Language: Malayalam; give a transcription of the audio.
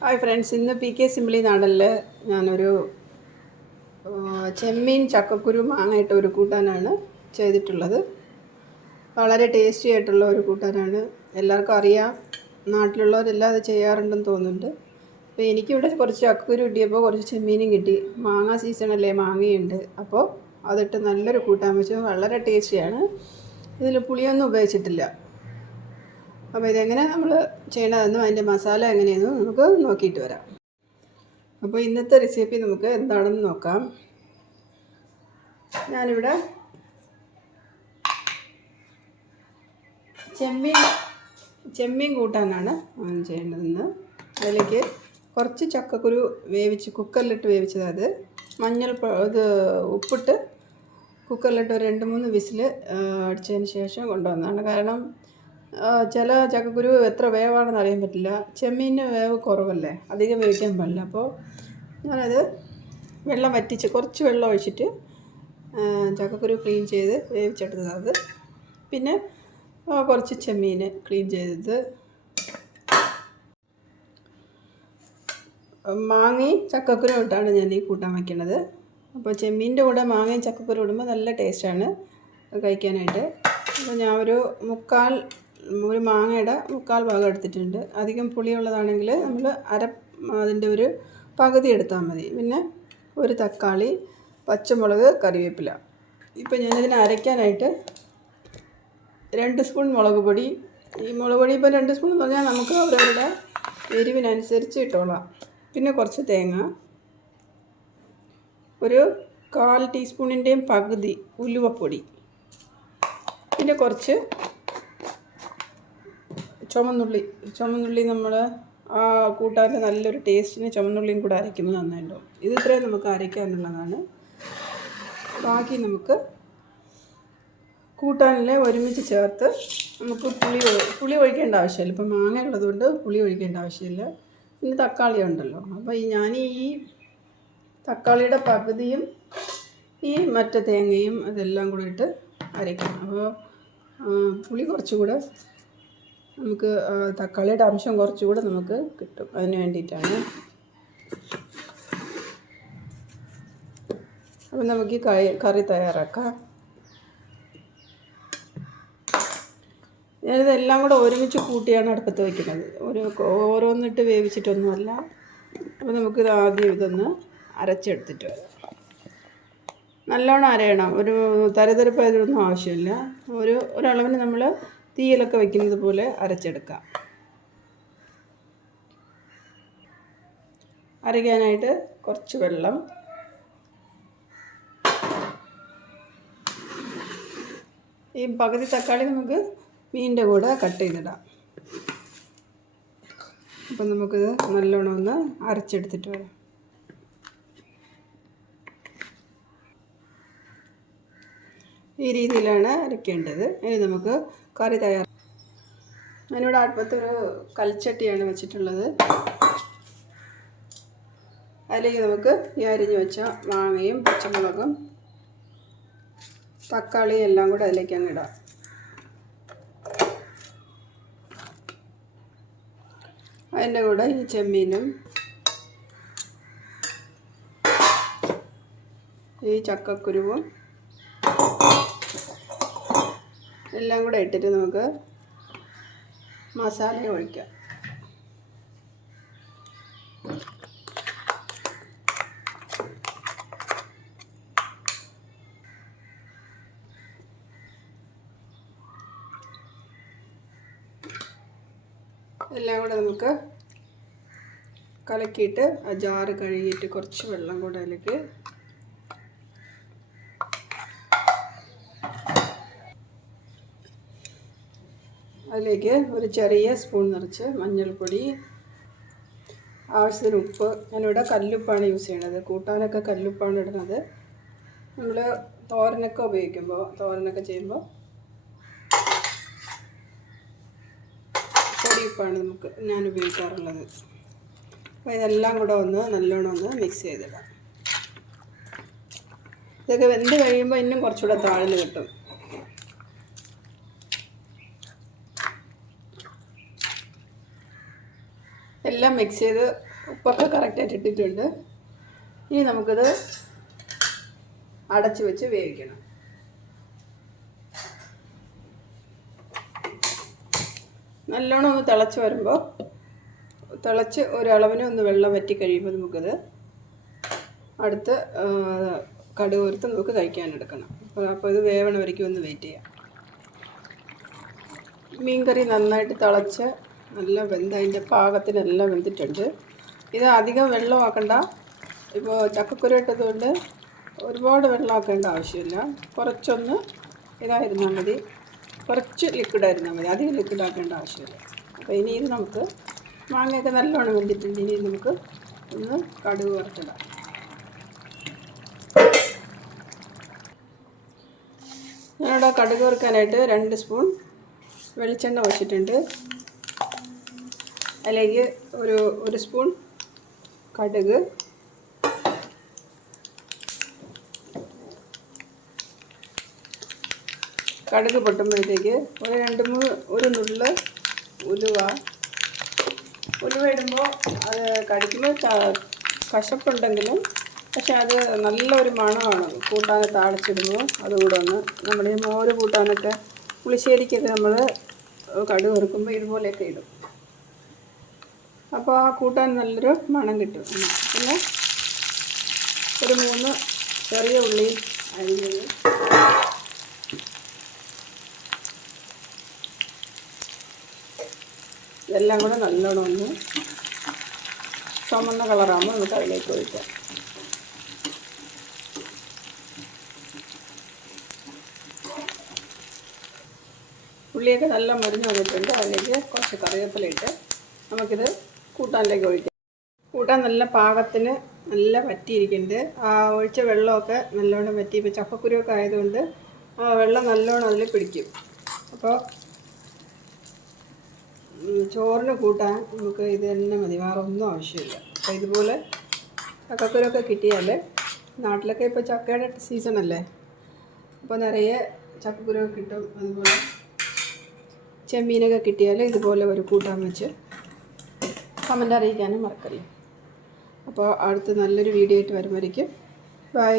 ഹായ് ഫ്രണ്ട്സ്, ഇന്ന് PK സിംപ്ലി നാടനിൽ ഞാനൊരു ചെമ്മീൻ ചക്കക്കുരു മാങ്ങയിട്ട് ഒരു കൂട്ടാനാണ് ചെയ്തിട്ടുള്ളത്. വളരെ ടേസ്റ്റി ആയിട്ടുള്ള ഒരു കൂട്ടാനാണ്. എല്ലാവർക്കും അറിയാം, നാട്ടിലുള്ളവരെല്ലാം അത് ചെയ്യാറുണ്ടെന്ന് തോന്നുന്നുണ്ട്. അപ്പോൾ എനിക്കിവിടെ കുറച്ച് ചക്കക്കുരു കിട്ടിയപ്പോൾ കുറച്ച് ചെമ്മീനും കിട്ടി. മാങ്ങ സീസണല്ലേ, മാങ്ങയുണ്ട്. അപ്പോൾ അതിട്ട് നല്ലൊരു കൂട്ടാൻ വെച്ചു. വളരെ ടേസ്റ്റിയാണ്. ഇതിൽ പുളിയൊന്നും ഉപയോഗിച്ചിട്ടില്ല. അപ്പോൾ ഇതെങ്ങനെ നമ്മൾ ചെയ്യണതെന്നും അതിൻ്റെ മസാല എങ്ങനെയെന്നും നമുക്ക് നോക്കിയിട്ട് വരാം. അപ്പോൾ ഇന്നത്തെ റെസിപ്പി നമുക്ക് എന്താണെന്ന് നോക്കാം. ഞാനിവിടെ ചെമ്മീൻ കൂട്ടാനാണ് ചെയ്യേണ്ടതെന്ന്. അതിലേക്ക് കുറച്ച് ചക്കക്കുരു കുക്കറിലിട്ട് വേവിച്ചത്. അത് ഇത് ഉപ്പിട്ട് കുക്കറിലിട്ട് 2-3 വിസിൽ അടിച്ചതിന് ശേഷം കൊണ്ടുവന്നതാണ്. കാരണം ചില ചക്കക്കുരു എത്ര വേവാണെന്ന് അറിയാൻ പറ്റില്ല. ചെമ്മീന് വേവ് കുറവല്ലേ, അധികം വേവിക്കാൻ പാടില്ല. അപ്പോൾ ഞാനത് വെള്ളം വറ്റിച്ച് കുറച്ച് വെള്ളം ഒഴിച്ചിട്ട് ചക്കക്കുരു ക്ലീൻ ചെയ്ത് വേവിച്ചെടുത്തത്. അത് പിന്നെ കുറച്ച് ചെമ്മീൻ ക്ലീൻ ചെയ്തത്, മാങ്ങയും ചക്കക്കുരു ഇട്ടാണ് ഞാൻ ഈ കൂട്ടാൻ വയ്ക്കുന്നത്. അപ്പോൾ ചെമ്മീൻ്റെ കൂടെ മാങ്ങയും ചക്കക്കുരു ഇടുമ്പോൾ നല്ല ടേസ്റ്റാണ് കഴിക്കാനായിട്ട്. അപ്പോൾ ഞാൻ ഒരു മാങ്ങയുടെ 1/4 ഭാഗം എടുത്തിട്ടുണ്ട്. അധികം പുളിയുള്ളതാണെങ്കിൽ നമ്മൾ അതിൻ്റെ ഒരു പകുതി എടുത്താൽ മതി. പിന്നെ ഒരു തക്കാളി, പച്ചമുളക്, കറിവേപ്പില. ഇപ്പോൾ ഞാനിതിനെ അരയ്ക്കാനായിട്ട് 2 സ്പൂൺ മുളക് പൊടി. ഈ മുളക് പൊടി ഇപ്പോൾ 2 സ്പൂൺ എന്ന് പറഞ്ഞാൽ നമുക്ക് അവരവരുടെ എരിവിനനുസരിച്ച് ഇട്ടോളാം. പിന്നെ കുറച്ച് തേങ്ങ, ഒരു 1/4 ടീസ്പൂണിൻ്റെയും പകുതി ഉലുവപ്പൊടി, പിന്നെ കുറച്ച് ചുമന്നുള്ളി. നമ്മൾ ആ കൂട്ടാൻ്റെ നല്ലൊരു ടേസ്റ്റിന് ചുമന്നുള്ളിയും കൂടെ അരയ്ക്കുമ്പോൾ നന്നായിട്ടുണ്ടാവും. ഇത് ഇത്രയും നമുക്ക് അരയ്ക്കാനുള്ളതാണ്. ബാക്കി നമുക്ക് കൂട്ടാനിൽ ഒരുമിച്ച് ചേർത്ത് നമുക്ക് പുളി ഒഴിക്കേണ്ട ആവശ്യമില്ല. ഇപ്പം മാങ്ങ ഉള്ളതുകൊണ്ട് പുളി ഒഴിക്കേണ്ട ആവശ്യമില്ല. പിന്നെ തക്കാളി ഉണ്ടല്ലോ. അപ്പോൾ ഞാൻ ഈ തക്കാളിയുടെ പകുതിയും ഈ മറ്റേ തേങ്ങയും അതെല്ലാം കൂടെ ഇട്ട് അരയ്ക്കണം. അപ്പോൾ പുളി കുറച്ചുകൂടെ നമുക്ക്, തക്കാളിയുടെ അംശം കുറച്ചുകൂടെ നമുക്ക് കിട്ടും. അതിന് വേണ്ടിയിട്ടാണ്. അപ്പോൾ നമുക്ക് ഈ കറി തയ്യാറാക്കാം. ഞാനിതെല്ലാം കൂടെ ഒരുമിച്ച് കൂട്ടിയാണ് അടുപ്പത്ത് വയ്ക്കുന്നത്. ഓരോന്നിട്ട് വേവിച്ചിട്ടൊന്നുമല്ല. അപ്പോൾ നമുക്കിത് ആദ്യം ഇതൊന്ന് അരച്ചെടുത്തിട്ട് വരാം. നല്ലോണം അരയണം. ഒരു തരിതരിപ്പായതൊന്നും ആവശ്യമില്ല. ഒരളവിന് നമ്മൾ തീയിലൊക്കെ വയ്ക്കുന്നത് പോലെ അരച്ചെടുക്കാം. അരയ്ക്കാനായിട്ട് കുറച്ച് വെള്ളം, ഈ പകുതി തക്കാളി നമുക്ക് മീനിൻ്റെ കൂടെ കട്ട് ചെയ്തിടാം. അപ്പം നമുക്കിത് നല്ലോണം ഒന്ന് അരച്ചെടുത്തിട്ട് വരാം. ഈ രീതിയിലാണ് അരയ്ക്കേണ്ടത്. ഇനി നമുക്ക് കറി ഞാനിവിടെ അടുപ്പത്തൊരു കൽച്ചട്ടിയാണ് വെച്ചിട്ടുള്ളത്. അതിലേക്ക് നമുക്ക് ഈ അരിഞ്ഞ് വെച്ച മാങ്ങയും പച്ചമുളകും തക്കാളിയും എല്ലാം കൂടെ അതിലേക്ക് അങ്ങ് ഇടാം. അതിൻ്റെ കൂടെ ഈ ചെമ്മീനും ഈ ചക്കക്കുരുവും എല്ലാം കൂടെ ഇട്ടിട്ട് നമുക്ക് മസാല ഒഴിക്കാം. എല്ലാം കൂടെ നമുക്ക് കലക്കിയിട്ട് ആ ജാറ് കഴുകിയിട്ട് കുറച്ച് വെള്ളം കൂടെ അതിലേക്ക് ഒരു ചെറിയ സ്പൂൺ നിറച്ച് മഞ്ഞൾപ്പൊടി, ആവശ്യത്തിന് ഉപ്പ്. ഞാനിവിടെ കല്ലുപ്പാണ് യൂസ് ചെയ്യണത്. കൂട്ടാനൊക്കെ കല്ലുപ്പാണ് ഇടുന്നത്. നമ്മൾ തോരനൊക്കെ ചെയ്യുമ്പോൾ പൊടിയുപ്പാണ് ഞാൻ ഉപയോഗിക്കാറുള്ളത്. അപ്പോൾ ഇതെല്ലാം കൂടെ നല്ലോണം ഒന്ന് മിക്സ് ചെയ്തിടാം. ഇതൊക്കെ വെന്ത് കഴിയുമ്പോൾ ഇന്നും കുറച്ചുകൂടെ താഴ്ന്ന് കിട്ടും. എല്ലാം മിക്സ് ചെയ്ത് ഉപ്പൊക്കെ കറക്റ്റായിട്ട് ഇട്ടിട്ടുണ്ട്. ഇനി നമുക്കിത് അടച്ചു വെച്ച് വേവിക്കണം. നല്ലോണം ഒന്ന് തിളച്ച് വരുമ്പോൾ തിളച്ച് ഒരളവിന് ഒന്ന് വെള്ളം വറ്റി കഴിയുമ്പോൾ നമുക്കിത് അടുത്ത് കടുക് വറുത്ത് നമുക്ക് കഴിക്കാനെടുക്കണം. അപ്പോൾ ഇത് വേവണ വരയ്ക്കും ഒന്ന് വെയിറ്റ് ചെയ്യാം. മീൻകറി നന്നായിട്ട് തിളച്ച് നല്ല അതിൻ്റെ പാകത്തിനെല്ലാം വെന്തിട്ടുണ്ട്. ഇത് അധികം വെള്ളമാക്കണ്ട. ഇപ്പോൾ ചക്കക്കുരു ഇട്ടതുകൊണ്ട് ഒരുപാട് വെള്ളമാക്കേണ്ട ആവശ്യമില്ല. കുറച്ചൊന്ന് ഇതായിരുന്നാൽ മതി, കുറച്ച് ലിക്വിഡായിരുന്നാൽ മതി, അധികം ലിക്വിഡാക്കേണ്ട ആവശ്യമില്ല. അപ്പോൾ ഇനി ഇത് നമുക്ക് മാങ്ങയൊക്കെ നല്ലോണം വെന്തിട്ടുണ്ട്. ഇനി നമുക്ക് ഒന്ന് കടുക് വറുത്തിടാം. ഞാനിവിടെ കടുക് വറുക്കാനായിട്ട് 2 സ്പൂൺ വെളിച്ചെണ്ണ ഒഴിച്ചിട്ടുണ്ട്. അതിലേക്ക് ഒരു സ്പൂൺ കടുക്, കടുക് പൊട്ടുമ്പോഴത്തേക്ക് ഒരു നുള്ള് ഉലുവ ഇടുമ്പോൾ അത് കടിക്കുമ്പോൾ കശപ്പുണ്ടെങ്കിലും പക്ഷെ അത് നല്ലൊരു മണമാണ് കൂട്ടാൻ താളിച്ചിടുമ്പോൾ. അതുകൂടെ ഒന്ന് നമ്മുടെ ഈ മോര് കൂട്ടാനൊക്കെ പുളിശ്ശേരിക്കൊക്കെ നമ്മൾ കടുക് വറുക്കുമ്പോൾ ഇതുപോലെയൊക്കെ ഇടും. അപ്പോൾ ആ കൂട്ടാൻ നല്ലൊരു മണം കിട്ടും. പിന്നെ ഒരു 3 ചെറിയ ഉള്ളി അരിഞ്ഞത്, ഇതെല്ലാം കൂടെ നല്ലോണം ഒന്ന് ചുമന്ന കളറാകുമ്പോൾ നമുക്ക് അതിലേക്ക് ഒഴിക്കാം. ഉള്ളിയൊക്കെ നല്ല മുരിഞ്ഞ് വന്നിട്ടുണ്ട്. അതിലേക്ക് കുറച്ച് കറിവേപ്പില ഇട്ട് നമുക്കിത് കൂട്ടാനിലേക്ക് ഒഴിക്കാം. കൂട്ടാൻ നല്ല പാകത്തിന് നല്ല വറ്റിയിരിക്കുന്നുണ്ട്. ആ ഒഴിച്ച വെള്ളമൊക്കെ നല്ലോണം വറ്റി. ഇപ്പോൾ ചക്കക്കുരുവൊക്കെ ആയതുകൊണ്ട് ആ വെള്ളം നല്ലോണം അതിൽ പിടിക്കും. അപ്പോൾ ചോറിന് കൂട്ടാൻ നമുക്ക് ഇത് തന്നെ മതി, വേറെ ഒന്നും ആവശ്യമില്ല. അപ്പോൾ ഇതുപോലെ ചക്കക്കുരുവൊക്കെ കിട്ടിയാൽ, നാട്ടിലൊക്കെ ഇപ്പോൾ ചക്കയുടെ സീസണല്ലേ, അപ്പോൾ നിറയെ ചക്കക്കുരുവൊക്കെ കിട്ടും. അതുപോലെ ചെമ്മീനൊക്കെ കിട്ടിയാൽ ഇതുപോലെ ഒരു കൂട്ടാൻ വെച്ച് കമൻ്റ് അറിയിക്കാനും മറക്കല്ലേ. അപ്പോൾ അടുത്ത് നല്ലൊരു വീഡിയോ ആയിട്ട് വരുമ്പോഴേക്കും ബൈ.